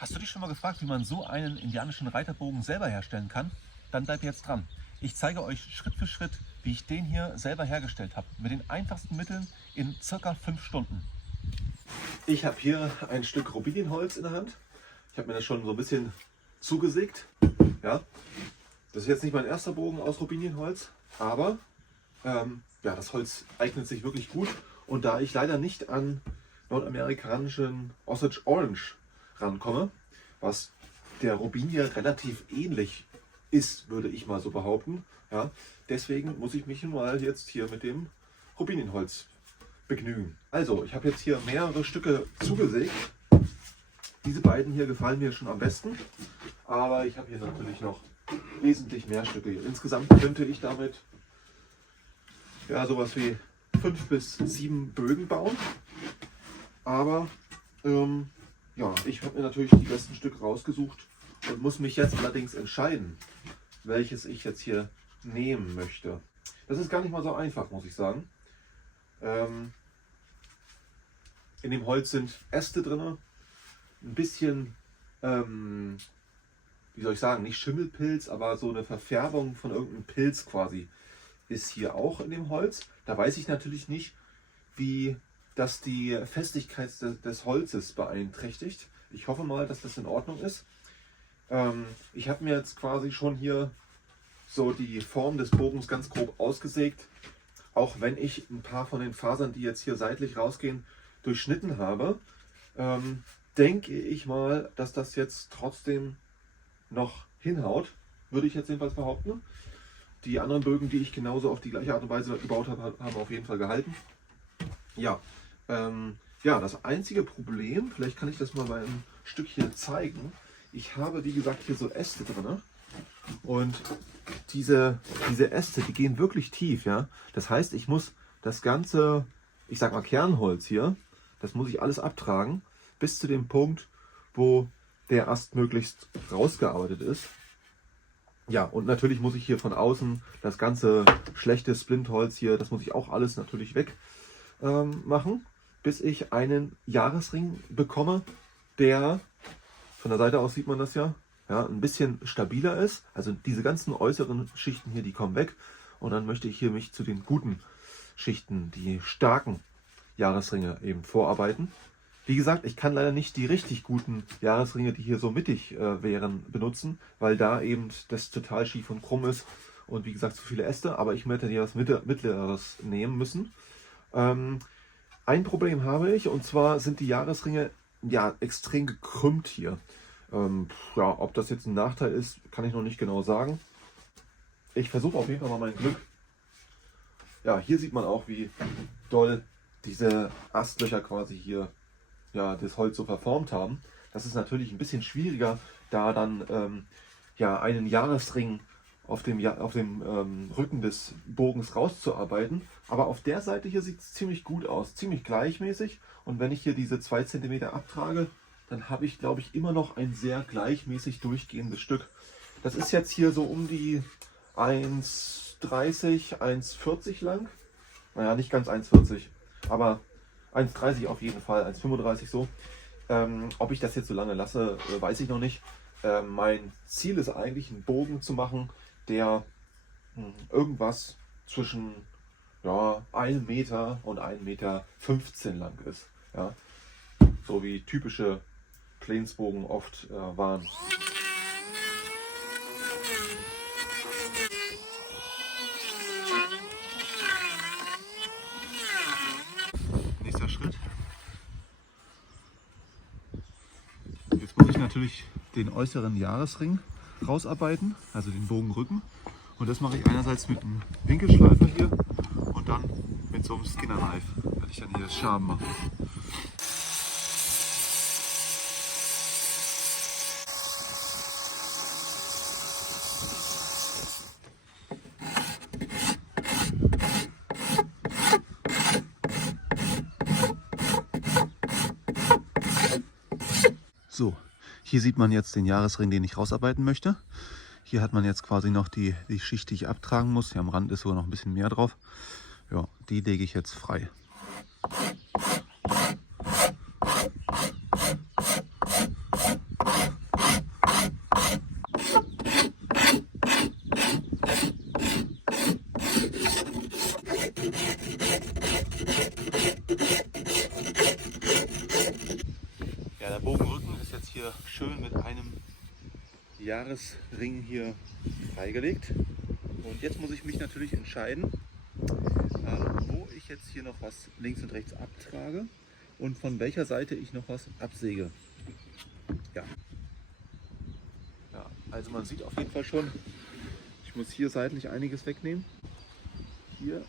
Hast du dich schon mal gefragt, wie man so einen indianischen Reiterbogen selber herstellen kann? Dann bleib jetzt dran. Ich zeige euch Schritt für Schritt, wie ich den hier selber hergestellt habe. Mit den einfachsten Mitteln in circa 5 Stunden. Ich habe hier ein Stück Robinienholz in der Hand. Ich habe mir das schon so ein bisschen zugesägt. Ja. Das ist jetzt nicht mein erster Bogen aus Robinienholz, aber ja, das Holz eignet sich wirklich gut. Und da ich leider nicht an nordamerikanischen Osage Orange rankomme, was der Robinie relativ ähnlich ist, würde ich mal so behaupten. Ja, deswegen muss ich mich mal jetzt hier mit dem Robinienholz begnügen. Also, ich habe jetzt hier mehrere Stücke zugesägt. Diese beiden hier gefallen mir schon am besten, aber ich habe hier natürlich noch wesentlich mehr Stücke. Insgesamt könnte ich damit ja sowas wie 5 bis 7 Bögen bauen. Aber ja, ich habe mir natürlich die besten Stücke rausgesucht und muss mich jetzt allerdings entscheiden, welches ich jetzt hier nehmen möchte. Das ist gar nicht mal so einfach, muss ich sagen. In dem Holz sind Äste drin, ein bisschen, wie soll ich sagen, nicht Schimmelpilz, aber so eine Verfärbung von irgendeinem Pilz quasi ist hier auch in dem Holz. Da weiß ich natürlich nicht, wie das die Festigkeit des Holzes beeinträchtigt. Ich hoffe mal, dass das in Ordnung ist. Ich habe mir jetzt quasi schon hier so die Form des Bogens ganz grob ausgesägt. Auch wenn ich ein paar von den Fasern, die jetzt hier seitlich rausgehen, durchschnitten habe, denke ich mal, dass das jetzt trotzdem noch hinhaut. Würde ich jetzt jedenfalls behaupten. Die anderen Bögen, die ich genauso auf die gleiche Art und Weise gebaut habe, haben auf jeden Fall gehalten. Ja, ja, das einzige Problem, vielleicht kann ich das mal bei einem Stück hier zeigen. Ich habe, wie gesagt, hier so Äste drin. Und diese Äste, die gehen wirklich tief. Ja? Das heißt, ich muss das ganze, ich sag mal Kernholz hier, das muss ich alles abtragen, bis zu dem Punkt, wo der Ast möglichst rausgearbeitet ist. Ja, und natürlich muss ich hier von außen das ganze schlechte Splintholz hier, das muss ich auch alles natürlich weg machen, bis ich einen Jahresring bekomme, der, von der Seite aus sieht man das ja, ein bisschen stabiler ist. Also diese ganzen äußeren Schichten hier, die kommen weg. Und dann möchte ich hier mich zu den guten Schichten, die starken Jahresringe eben vorarbeiten. Wie gesagt, ich kann leider nicht die richtig guten Jahresringe, die hier so mittig wären, benutzen, weil da eben das total schief und krumm ist und wie gesagt zu viele Äste, aber ich möchte hier was Mittleres nehmen müssen. Ein Problem habe ich, und zwar sind die Jahresringe ja extrem gekrümmt hier. Ja, ob das jetzt ein Nachteil ist, kann ich noch nicht genau sagen. Ich versuche auf jeden Fall mal mein Glück. Ja, hier sieht man auch, wie doll diese Astlöcher quasi hier ja, das Holz so verformt haben. Das ist natürlich ein bisschen schwieriger, da dann ja, einen Jahresring auf dem Rücken des Bogens rauszuarbeiten. Aber auf der Seite hier sieht es ziemlich gut aus, ziemlich gleichmäßig. Und wenn ich hier diese 2 cm abtrage, dann habe ich, glaube ich, immer noch ein sehr gleichmäßig durchgehendes Stück. Das ist jetzt hier so um die 1,30, 1,40 lang. Naja, nicht ganz 1,40, aber 1,30 auf jeden Fall, 1,35 so. Ob ich das jetzt so lange lasse, weiß ich noch nicht. Mein Ziel ist eigentlich, einen Bogen zu machen, der irgendwas zwischen ja, 1 Meter und 1,15 Meter lang ist. Ja? So wie typische Plainsbogen oft waren. Nächster Schritt. Jetzt muss ich natürlich den äußeren Jahresring rausarbeiten, also den Bogenrücken. Und das mache ich einerseits mit einem Winkelschleifer hier und dann mit so einem Skinner Knife, werde ich dann hier das Schaben machen. So, hier sieht man jetzt den Jahresring, den ich rausarbeiten möchte. Hier hat man jetzt quasi noch die Schicht, die ich abtragen muss. Hier am Rand ist sogar noch ein bisschen mehr drauf. Ja, die lege ich jetzt frei. jetzt hier schön mit einem Jahresring hier freigelegt. Und jetzt muss ich mich natürlich entscheiden, wo ich jetzt hier noch was links und rechts abtrage und von welcher Seite ich noch was absäge. Ja. Ja, also man sieht auf jeden Fall schon, ich muss hier seitlich einiges wegnehmen. Hier.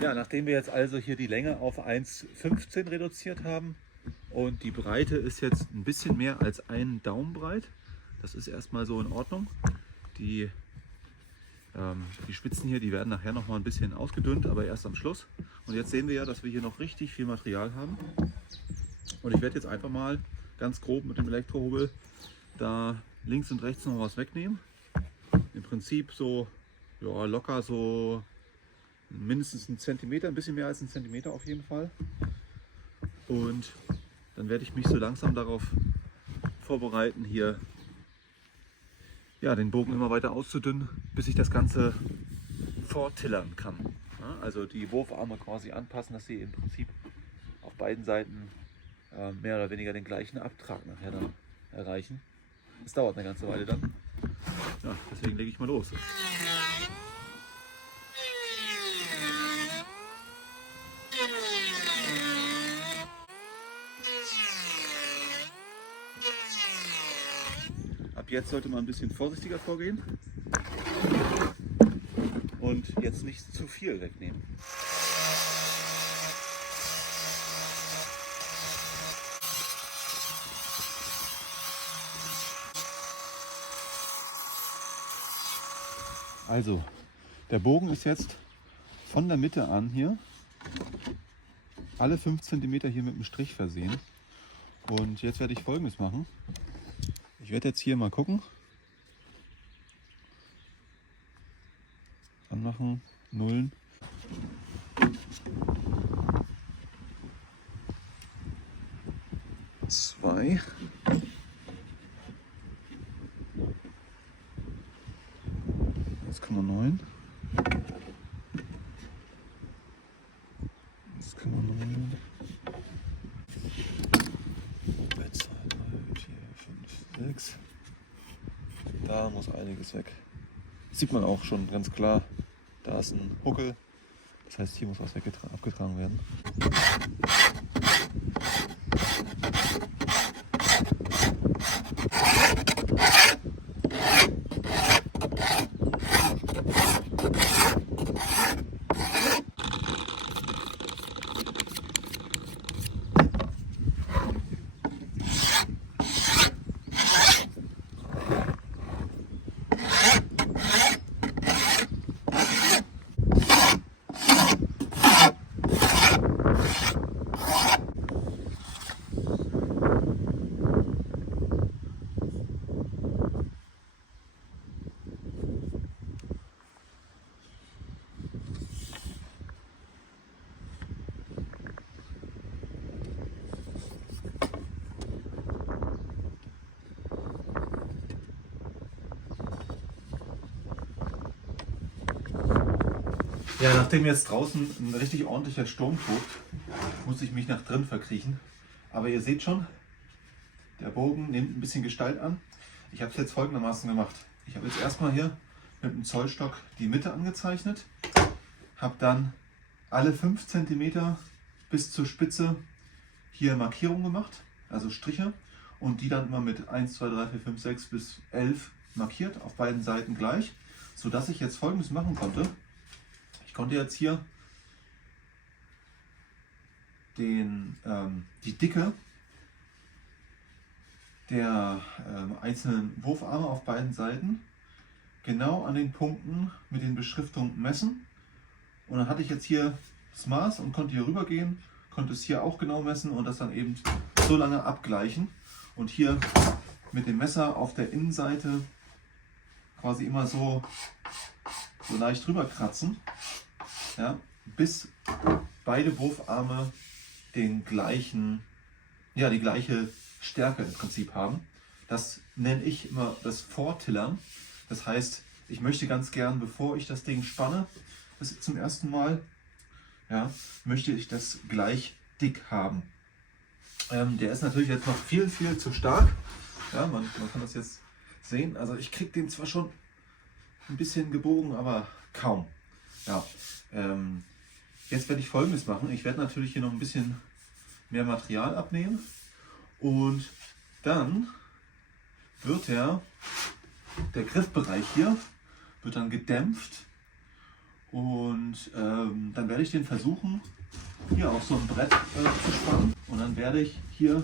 Ja, nachdem wir jetzt also hier die Länge auf 1,15 reduziert haben und die Breite ist jetzt ein bisschen mehr als einen Daumen breit, das ist erstmal so in Ordnung. Die Spitzen hier, die werden nachher noch mal ein bisschen ausgedünnt, aber erst am Schluss. Und jetzt sehen wir ja, dass wir hier noch richtig viel Material haben. Und ich werde jetzt einfach mal ganz grob mit dem Elektrohobel da links und rechts noch was wegnehmen. Im Prinzip so ja, locker so mindestens einen Zentimeter, ein bisschen mehr als einen Zentimeter auf jeden Fall. Und dann werde ich mich so langsam darauf vorbereiten, hier ja, den Bogen immer weiter auszudünnen, bis ich das Ganze vortillern kann. Ja, also die Wurfarme quasi anpassen, dass sie im Prinzip auf beiden Seiten mehr oder weniger den gleichen Abtrag nachher dann erreichen. Das dauert eine ganze Weile dann. Ja, deswegen lege ich mal los. Ab jetzt sollte man ein bisschen vorsichtiger vorgehen und jetzt nicht zu viel wegnehmen. Also, der Bogen ist jetzt von der Mitte an hier alle 5 cm hier mit einem Strich versehen. Und jetzt werde ich Folgendes machen. Ich werde jetzt hier mal gucken. Anmachen, Nullen. Zwei. Jetzt kommen wir 9. Jetzt kommen wir 9. 2, 3, 4, 5, 6. Da muss einiges weg. Sieht man auch schon ganz klar. Da ist ein Huckel. Das heißt, hier muss was abgetragen werden. Ja, nachdem jetzt draußen ein richtig ordentlicher Sturm tobt, muss ich mich nach drin verkriechen. Aber ihr seht schon, der Bogen nimmt ein bisschen Gestalt an. Ich habe es jetzt folgendermaßen gemacht. Ich habe jetzt erstmal hier mit dem Zollstock die Mitte angezeichnet, habe dann alle 5 cm bis zur Spitze hier Markierungen gemacht, also Striche, und die dann immer mit 1, 2, 3, 4, 5, 6 bis 11 markiert, auf beiden Seiten gleich, sodass ich jetzt Folgendes machen konnte. Ich konnte jetzt hier die Dicke der einzelnen Wurfarme auf beiden Seiten genau an den Punkten mit den Beschriftungen messen. Und dann hatte ich jetzt hier das Maß und konnte hier rüber gehen, konnte es hier auch genau messen und das dann eben so lange abgleichen. Und hier mit dem Messer auf der Innenseite quasi immer so leicht drüber kratzen, ja, bis beide Wurfarme die gleiche Stärke im Prinzip haben. Das nenne ich immer das Vortillern. Das heißt, ich möchte ganz gern, bevor ich das Ding spanne, das zum ersten Mal, ja, möchte ich das gleich dick haben. Der ist natürlich jetzt noch viel, viel zu stark. Ja, man kann das jetzt sehen. Also ich kriege den zwar schon ein bisschen gebogen, aber kaum. Ja, jetzt werde ich Folgendes machen. Ich werde natürlich hier noch ein bisschen mehr Material abnehmen und dann wird der Griffbereich hier wird dann gedämpft und dann werde ich den versuchen, hier auf so ein Brett zu spannen und dann werde ich hier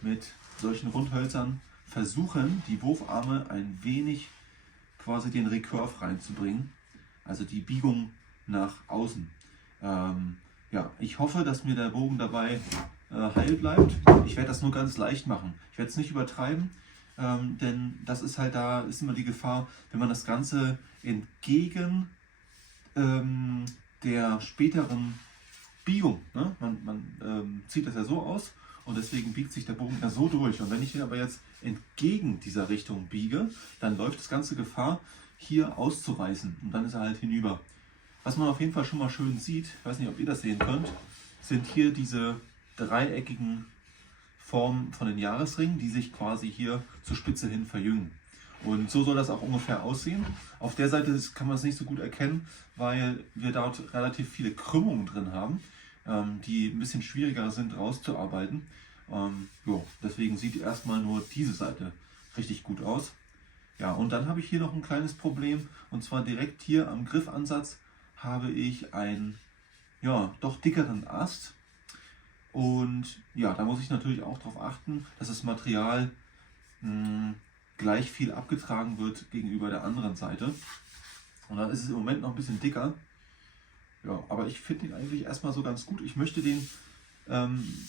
mit solchen Rundhölzern versuchen, die Wurfarme ein wenig quasi den Recurve reinzubringen, also die Biegung nach außen. Ja, ich hoffe, dass mir der Bogen dabei heil bleibt. Ich werde das nur ganz leicht machen. Ich werde es nicht übertreiben, denn das ist halt, da ist immer die Gefahr, wenn man das Ganze entgegen der späteren Biegung, ne? Man zieht das ja so aus und deswegen biegt sich der Bogen ja so durch. Und wenn ich den aber jetzt entgegen dieser Richtung biege, dann läuft das Ganze Gefahr, hier auszureißen und dann ist er halt hinüber. Was man auf jeden Fall schon mal schön sieht, ich weiß nicht, ob ihr das sehen könnt, sind hier diese dreieckigen Formen von den Jahresringen, die sich quasi hier zur Spitze hin verjüngen. Und so soll das auch ungefähr aussehen. Auf der Seite kann man es nicht so gut erkennen, weil wir dort relativ viele Krümmungen drin haben, die ein bisschen schwieriger sind rauszuarbeiten. Deswegen sieht erstmal nur diese Seite richtig gut aus. Ja, und dann habe ich hier noch ein kleines Problem, und zwar direkt hier am Griffansatz habe ich einen doch dickeren Ast. Und ja, da muss ich natürlich auch darauf achten, dass das Material gleich viel abgetragen wird gegenüber der anderen Seite. Und dann ist es im Moment noch ein bisschen dicker. Ja, aber ich finde ihn eigentlich erstmal so ganz gut. Ich möchte den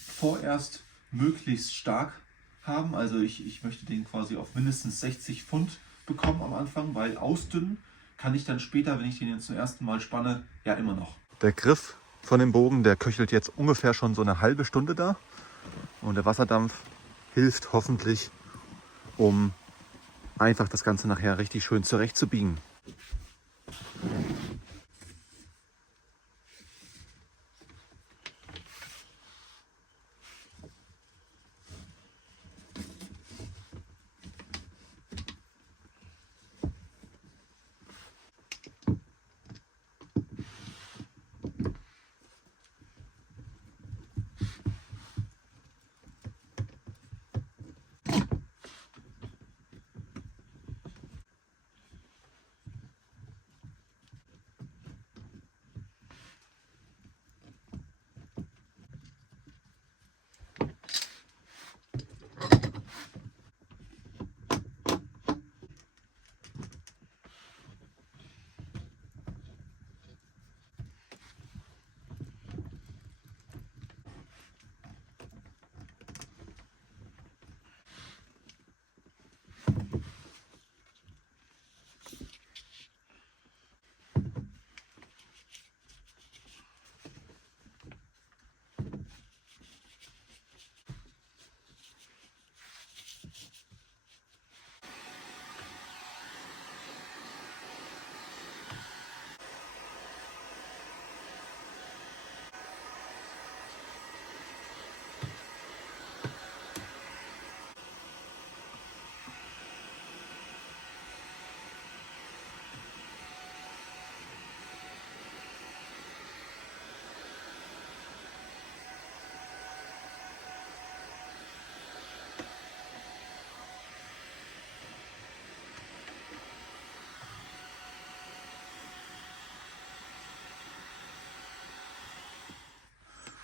vorerst möglichst stark haben. Also ich möchte den quasi auf mindestens 60 Pfund bekommen am Anfang, weil ausdünnen kann ich dann später, wenn ich den jetzt zum ersten Mal spanne, ja immer noch. Der Griff von dem Bogen, der köchelt jetzt ungefähr schon so eine halbe Stunde da. Und der Wasserdampf hilft hoffentlich, um einfach das Ganze nachher richtig schön zurechtzubiegen.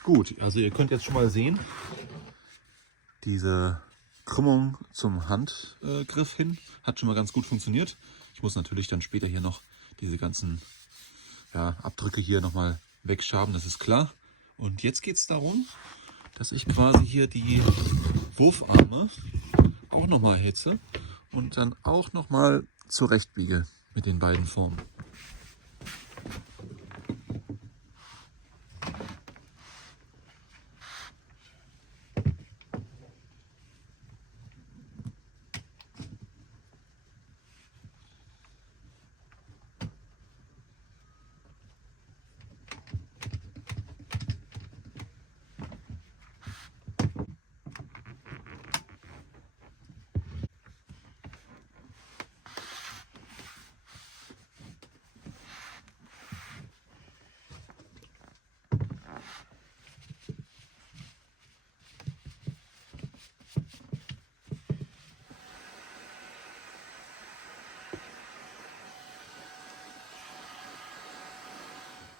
Gut, also ihr könnt jetzt schon mal sehen, diese Krümmung zum Handgriff hin hat schon mal ganz gut funktioniert. Ich muss natürlich dann später hier noch diese ganzen Abdrücke hier nochmal wegschaben, das ist klar. Und jetzt geht es darum, dass ich quasi hier die Wurfarme auch nochmal erhitze und dann auch nochmal zurechtbiege mit den beiden Formen.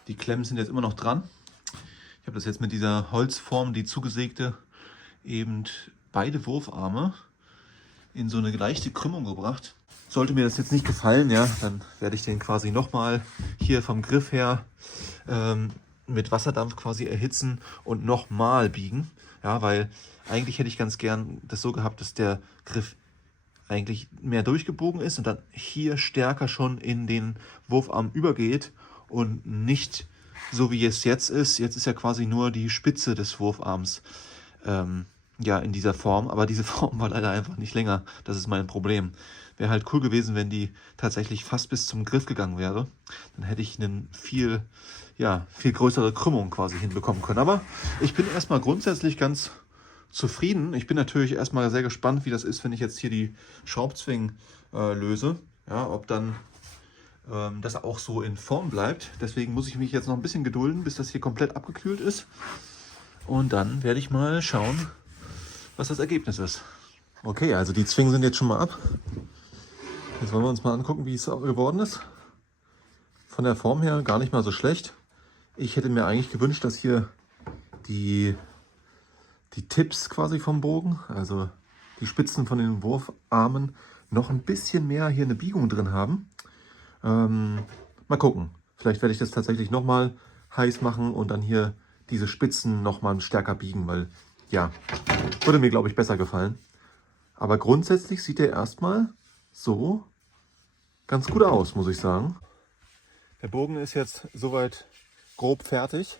Die Klemmen sind jetzt immer noch dran. Ich habe das jetzt mit dieser Holzform, die zugesägte, eben beide Wurfarme in so eine leichte Krümmung gebracht. Sollte mir das jetzt nicht gefallen, ja, dann werde ich den quasi nochmal hier vom Griff her mit Wasserdampf quasi erhitzen und nochmal biegen. Ja, weil eigentlich hätte ich ganz gern das so gehabt, dass der Griff eigentlich mehr durchgebogen ist und dann hier stärker schon in den Wurfarm übergeht und nicht so wie es jetzt ist. Jetzt ist ja quasi nur die Spitze des Wurfarms in dieser Form, aber diese Form war leider einfach nicht länger. Das ist mein Problem. Wäre halt cool gewesen, wenn die tatsächlich fast bis zum Griff gegangen wäre. Dann hätte ich eine viel größere Krümmung quasi hinbekommen können. Aber ich bin erstmal grundsätzlich ganz zufrieden. Ich bin natürlich erstmal sehr gespannt, wie das ist, wenn ich jetzt hier die Schraubzwingen löse. Ja, ob dann das auch so in Form bleibt. Deswegen muss ich mich jetzt noch ein bisschen gedulden, bis das hier komplett abgekühlt ist. Und dann werde ich mal schauen, was das Ergebnis ist. Okay, also die Zwingen sind jetzt schon mal ab. Jetzt wollen wir uns mal angucken, wie es geworden ist. Von der Form her gar nicht mal so schlecht. Ich hätte mir eigentlich gewünscht, dass hier die Tipps quasi vom Bogen, also die Spitzen von den Wurfarmen, noch ein bisschen mehr hier eine Biegung drin haben. Mal gucken. Vielleicht werde ich das tatsächlich nochmal heiß machen und dann hier diese Spitzen nochmal stärker biegen, weil ja, würde mir glaube ich besser gefallen. Aber grundsätzlich sieht der erstmal so ganz gut aus, muss ich sagen. Der Bogen ist jetzt soweit grob fertig.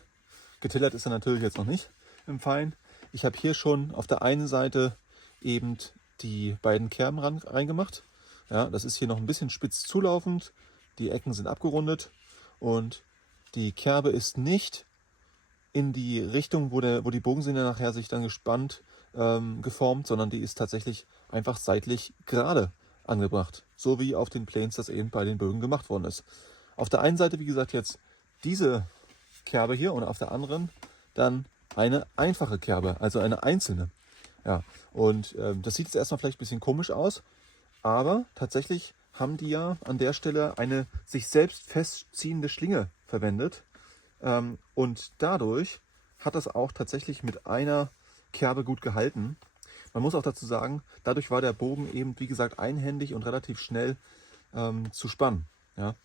Getillert ist er natürlich jetzt noch nicht im Fein. Ich habe hier schon auf der einen Seite eben die beiden Kerben reingemacht. Ja, das ist hier noch ein bisschen spitz zulaufend. Die Ecken sind abgerundet und die Kerbe ist nicht in die Richtung, wo die Bogensehne nachher sich dann gespannt geformt, sondern die ist tatsächlich einfach seitlich gerade angebracht. So wie auf den Planes das eben bei den Bögen gemacht worden ist. Auf der einen Seite, wie gesagt, jetzt diese Kerbe hier und auf der anderen dann eine einfache Kerbe, also eine einzelne. Ja, und das sieht jetzt erstmal vielleicht ein bisschen komisch aus, aber tatsächlich haben die ja an der Stelle eine sich selbst festziehende Schlinge verwendet. Und dadurch hat das auch tatsächlich mit einer Kerbe gut gehalten. Man muss auch dazu sagen, dadurch war der Bogen eben, wie gesagt, einhändig und relativ schnell zu spannen. Ja.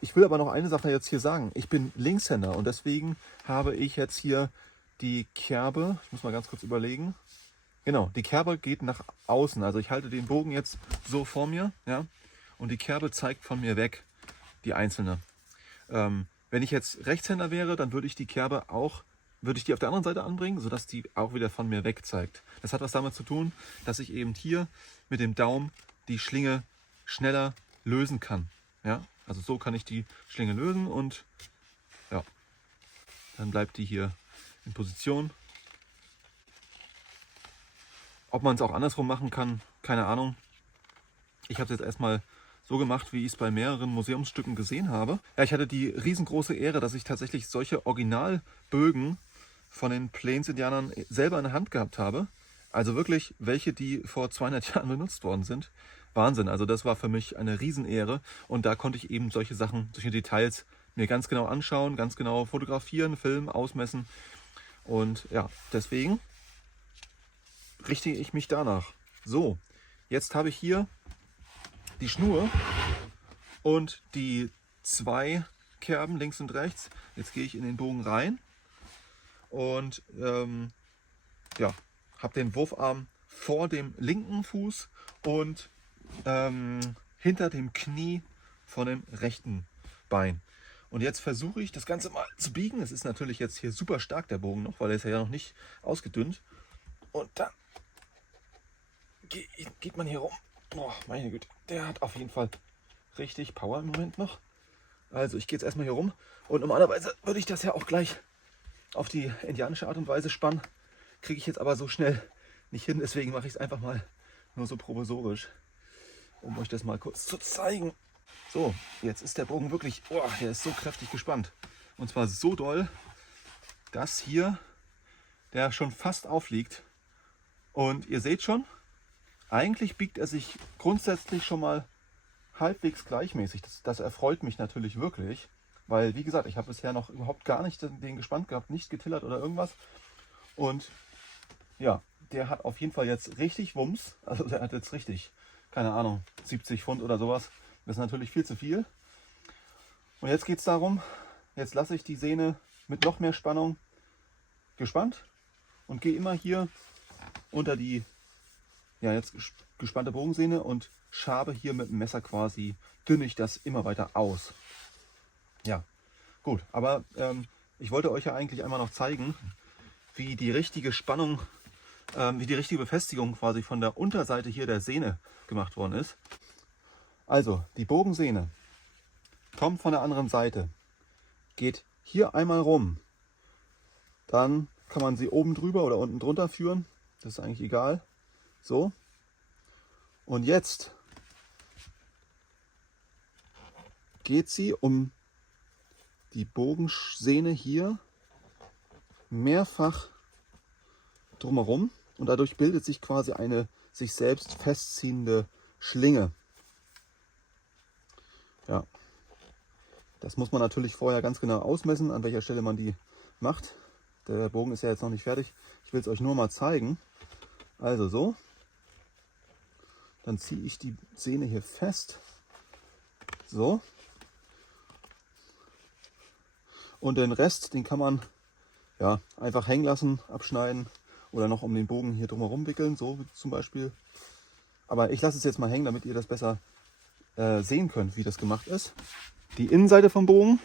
Ich will aber noch eine Sache jetzt hier sagen. Ich bin Linkshänder und deswegen habe ich jetzt hier die Kerbe, ich muss mal ganz kurz überlegen. Genau, die Kerbe geht nach außen. Also ich halte den Bogen jetzt so vor mir, ja, und die Kerbe zeigt von mir weg, die einzelne. Wenn ich jetzt Rechtshänder wäre, dann würde ich die Kerbe auch, die auf der anderen Seite anbringen, sodass die auch wieder von mir weg zeigt. Das hat was damit zu tun, dass ich eben hier mit dem Daumen die Schlinge schneller lösen kann. Ja, also so kann ich die Schlinge lösen und ja, dann bleibt die hier in Position. Ob man es auch andersrum machen kann, keine Ahnung. Ich habe es jetzt erstmal so gemacht, wie ich es bei mehreren Museumsstücken gesehen habe. Ja, ich hatte die riesengroße Ehre, dass ich tatsächlich solche Originalbögen von den Plains-Indianern selber in der Hand gehabt habe. Also wirklich welche, die vor 200 Jahren benutzt worden sind. Wahnsinn, also das war für mich eine Riesenehre. Und da konnte ich eben solche Details mir ganz genau anschauen, ganz genau fotografieren, filmen, ausmessen. Und ja, deswegen richte ich mich danach. So, jetzt habe ich hier die Schnur und die 2 Kerben links und rechts. Jetzt gehe ich in den Bogen rein und ja, habe den Wurfarm vor dem linken Fuß und hinter dem Knie von dem rechten Bein. Und jetzt versuche ich das Ganze mal zu biegen. Es ist natürlich jetzt hier super stark der Bogen noch, weil er ist ja noch nicht ausgedünnt. Und dann geht man hier rum. Oh, meine Güte, der hat auf jeden Fall richtig Power im Moment noch. Also ich gehe jetzt erstmal hier rum. Und normalerweise würde ich das ja auch gleich auf die indianische Art und Weise spannen. Kriege ich jetzt aber so schnell nicht hin. Deswegen mache ich es einfach mal nur so provisorisch, um euch das mal kurz zu zeigen. So, jetzt ist der Bogen wirklich, oh, der ist so kräftig gespannt. Und zwar so doll, dass hier der schon fast aufliegt. Und ihr seht schon, eigentlich biegt er sich grundsätzlich schon mal halbwegs gleichmäßig. Das erfreut mich natürlich wirklich, weil wie gesagt, ich habe bisher noch überhaupt gar nicht den gespannt gehabt, nicht getillert oder irgendwas. Und ja, der hat auf jeden Fall jetzt richtig Wumms. Also der hat jetzt richtig, keine Ahnung, 70 Pfund oder sowas. Das ist natürlich viel zu viel. Und jetzt geht es darum, jetzt lasse ich die Sehne mit noch mehr Spannung gespannt und gehe immer hier unter die jetzt gespannte Bogensehne und schabe hier mit dem Messer quasi, dünne ich das immer weiter aus. Ja, gut, aber ich wollte euch ja eigentlich einmal noch zeigen, wie die richtige Spannung, wie die richtige Befestigung quasi von der Unterseite hier der Sehne gemacht worden ist. Also, die Bogensehne kommt von der anderen Seite, geht hier einmal rum, dann kann man sie oben drüber oder unten drunter führen, das ist eigentlich egal. So, und jetzt geht sie um die Bogensehne hier mehrfach drumherum und dadurch bildet sich quasi eine sich selbst festziehende Schlinge. Ja, das muss man natürlich vorher ganz genau ausmessen, an welcher Stelle man die macht. Der Bogen ist ja jetzt noch nicht fertig. Ich will es euch nur mal zeigen. Also so. Dann ziehe ich die Sehne hier fest. So. Und den Rest, den kann man ja einfach hängen lassen, abschneiden oder noch um den Bogen hier drumherum wickeln, so zum Beispiel. Aber ich lasse es jetzt mal hängen, damit ihr das besser sehen könnt, wie das gemacht ist. Die Innenseite vom Bogen,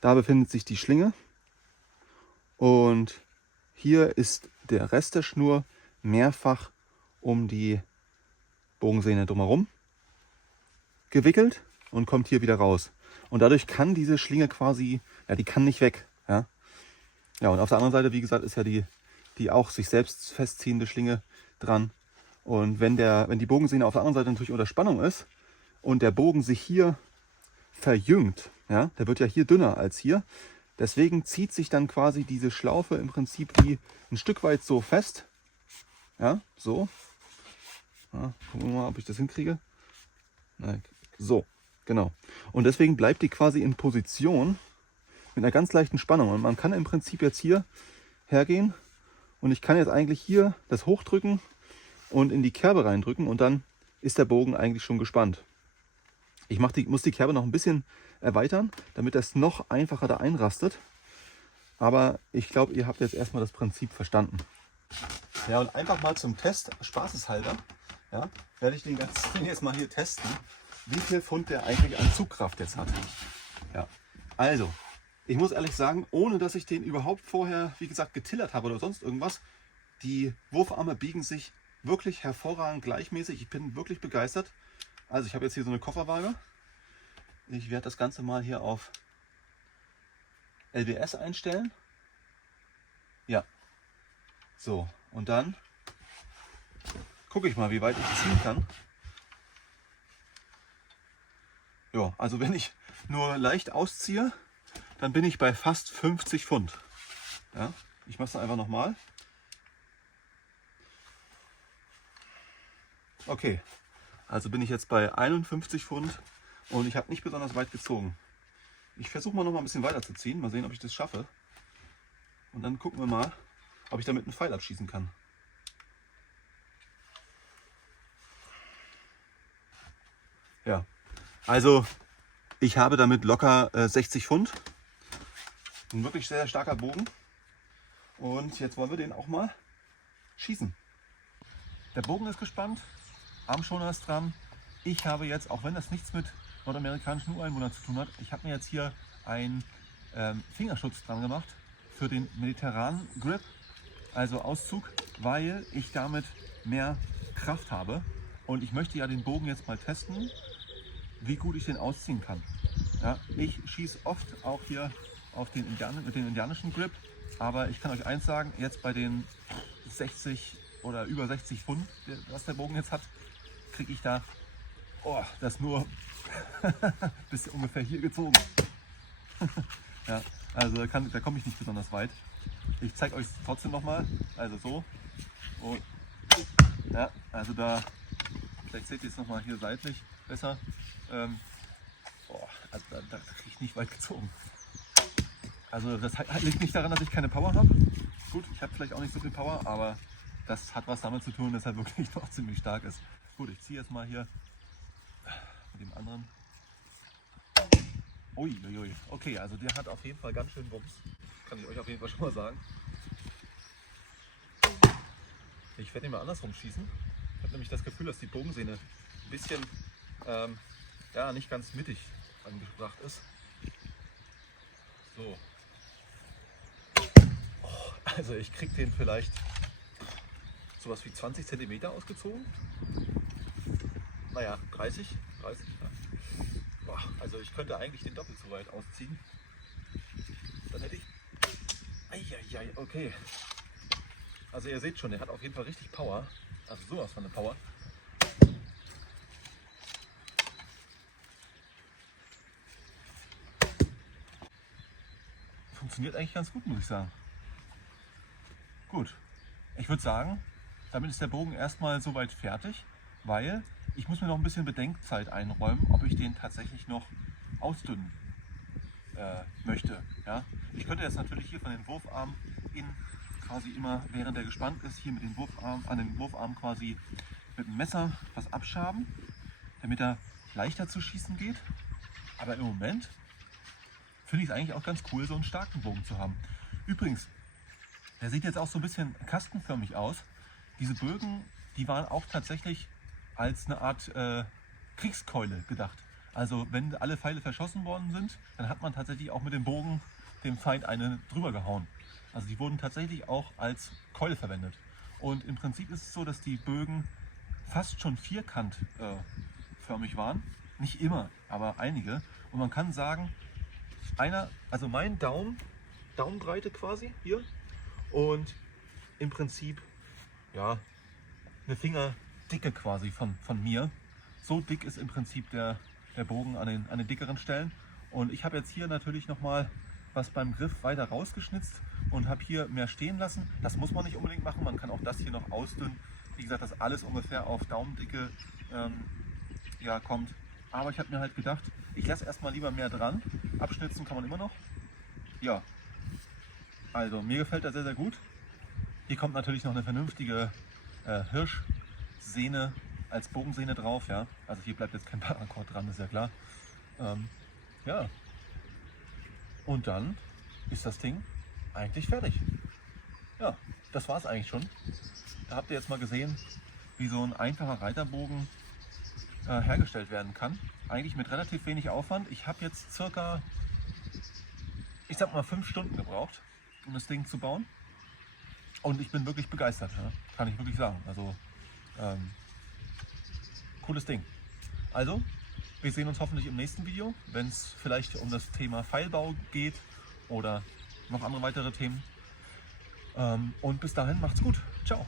da befindet sich die Schlinge und hier ist der Rest der Schnur mehrfach um die Bogensehne drumherum gewickelt und kommt hier wieder raus. Und dadurch kann diese Schlinge quasi, ja, die kann nicht weg. Ja, ja, und auf der anderen Seite, wie gesagt, ist ja die auch sich selbst festziehende Schlinge dran. Und wenn die Bogensehne auf der anderen Seite natürlich unter Spannung ist und der Bogen sich hier verjüngt, ja, der wird ja hier dünner als hier. Deswegen zieht sich dann quasi diese Schlaufe im Prinzip wie ein Stück weit so fest. Ja, so. Ja, gucken wir mal, ob ich das hinkriege. Nein, so, genau. Und deswegen bleibt die quasi in Position mit einer ganz leichten Spannung. Und man kann im Prinzip jetzt hier hergehen und ich kann jetzt eigentlich hier das hochdrücken und in die Kerbe reindrücken und dann ist der Bogen eigentlich schon gespannt. Ich muss die Kerbe noch ein bisschen erweitern, damit das noch einfacher da einrastet. Aber ich glaube, ihr habt jetzt erstmal das Prinzip verstanden. Ja, und einfach mal zum Test, spaßeshalber, ja, werde ich den ganzen Ding jetzt mal hier testen, wie viel Pfund der eigentlich an Zugkraft jetzt hat. Ja, also, ich muss ehrlich sagen, ohne dass ich den überhaupt vorher, wie gesagt, getillert habe oder sonst irgendwas, die Wurfarme biegen sich wirklich hervorragend gleichmäßig. Ich bin wirklich begeistert. Also ich habe jetzt hier so eine Kofferwaage. Ich werde das Ganze mal hier auf LBS einstellen. Ja. So, und dann gucke ich mal, wie weit ich ziehen kann. Ja, also wenn ich nur leicht ausziehe, dann bin ich bei fast 50 Pfund. Ja, ich mache es einfach nochmal. Okay, also bin ich jetzt bei 51 Pfund und ich habe nicht besonders weit gezogen. Ich versuche mal noch mal ein bisschen weiter zu ziehen. Mal sehen, ob ich das schaffe. Und dann gucken wir mal, ob ich damit einen Pfeil abschießen kann. Ja, also ich habe damit locker 60 Pfund. Ein wirklich sehr, sehr starker Bogen. Und jetzt wollen wir den auch mal schießen. Der Bogen ist gespannt, Armschoner ist dran. Ich habe jetzt, auch wenn das nichts mit nordamerikanischen Ureinwohnern zu tun hat, ich habe mir jetzt hier einen Fingerschutz dran gemacht für den mediterranen Grip, also Auszug, weil ich damit mehr Kraft habe. Und ich möchte ja den Bogen jetzt mal testen, wie gut ich den ausziehen kann. Ja, ich schieße oft auch hier auf den mit dem indianischen Grip, aber ich kann euch eins sagen, jetzt bei den 60 oder über 60 Pfund, was der Bogen jetzt hat, kriege ich da das nur bis ungefähr hier gezogen. Ja, also da komme ich nicht besonders weit. Ich zeige euch trotzdem nochmal, also so. Oh. Ja, also da, vielleicht seht ihr es nochmal hier seitlich besser. Also da kriege ich nicht weit gezogen. Also das liegt nicht daran, dass ich keine Power habe. Gut, ich habe vielleicht auch nicht so viel Power, aber das hat was damit zu tun, dass er wirklich noch ziemlich stark ist. Gut, ich ziehe jetzt mal hier mit dem anderen. Uiuiui. Okay, also der hat auf jeden Fall ganz schön Wumms. Kann ich euch auf jeden Fall schon mal sagen. Ich werde ihn mal andersrum schießen. Ich habe nämlich das Gefühl, dass die Bogensehne ein bisschen ja, nicht ganz mittig angebracht ist. So. Also ich kriege den vielleicht sowas wie 20 cm ausgezogen. Naja, 30. Ja. Boah, also ich könnte eigentlich den doppelt so weit ausziehen. Dann hätte ich... Eieiei, okay. Also ihr seht schon, der hat auf jeden Fall richtig Power. Also sowas von eine Power. Funktioniert eigentlich ganz gut, muss ich sagen. Gut, ich würde sagen, damit ist der Bogen erstmal soweit fertig, weil ich muss mir noch ein bisschen Bedenkzeit einräumen, ob ich den tatsächlich noch ausdünnen möchte. Ja? Ich könnte jetzt natürlich hier von den Wurfarmen quasi immer, während er gespannt ist, hier mit den an den Wurfarmen quasi mit dem Messer was abschaben, damit er leichter zu schießen geht. Aber im Moment finde ich es eigentlich auch ganz cool, so einen starken Bogen zu haben. Übrigens, der sieht jetzt auch so ein bisschen kastenförmig aus. Diese Bögen, die waren auch tatsächlich als eine Art Kriegskeule gedacht. Also wenn alle Pfeile verschossen worden sind, dann hat man tatsächlich auch mit dem Bogen dem Feind eine drüber gehauen. Also die wurden tatsächlich auch als Keule verwendet. Und im Prinzip ist es so, dass die Bögen fast schon vierkantförmig waren. Nicht immer, aber einige. Und man kann sagen, also mein Daumenbreite quasi hier und im Prinzip ja eine Fingerdicke quasi von mir. So dick ist im Prinzip der Bogen an den dickeren Stellen. Und ich habe jetzt hier natürlich nochmal was beim Griff weiter rausgeschnitzt und habe hier mehr stehen lassen. Das muss man nicht unbedingt machen, man kann auch das hier noch ausdünnen. Wie gesagt, dass alles ungefähr auf Daumendicke kommt. Aber ich habe mir halt gedacht, ich lasse erstmal lieber mehr dran. Abschnitzen kann man immer noch. Ja, also mir gefällt das sehr, sehr gut. Hier kommt natürlich noch eine vernünftige Hirschsehne als Bogensehne drauf. Ja? Also hier bleibt jetzt kein Paracord dran, ist ja klar. Ja, und dann ist das Ding eigentlich fertig. Ja, das war es eigentlich schon. Da habt ihr jetzt mal gesehen, wie so ein einfacher Reiterbogen hergestellt werden kann. Eigentlich mit relativ wenig Aufwand. Ich habe jetzt circa, ich sag mal 5 Stunden gebraucht, um das Ding zu bauen. Und ich bin wirklich begeistert, ja? Kann ich wirklich sagen. Also cooles Ding. Also, wir sehen uns hoffentlich im nächsten Video, wenn es vielleicht um das Thema Pfeilbau geht oder noch andere weitere Themen. Und bis dahin macht's gut. Ciao.